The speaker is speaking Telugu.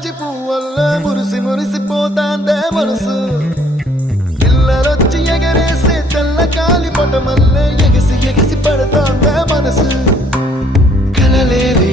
జాజి పువ్వల్ల మురిసి మురిసిపోతాందే మనసు పిల్లలొచ్చి ఎగరేసే తెల్ల కాలి పటమల్లే ఎగిసి ఎగిసి పడతాందే మనసు కలలేని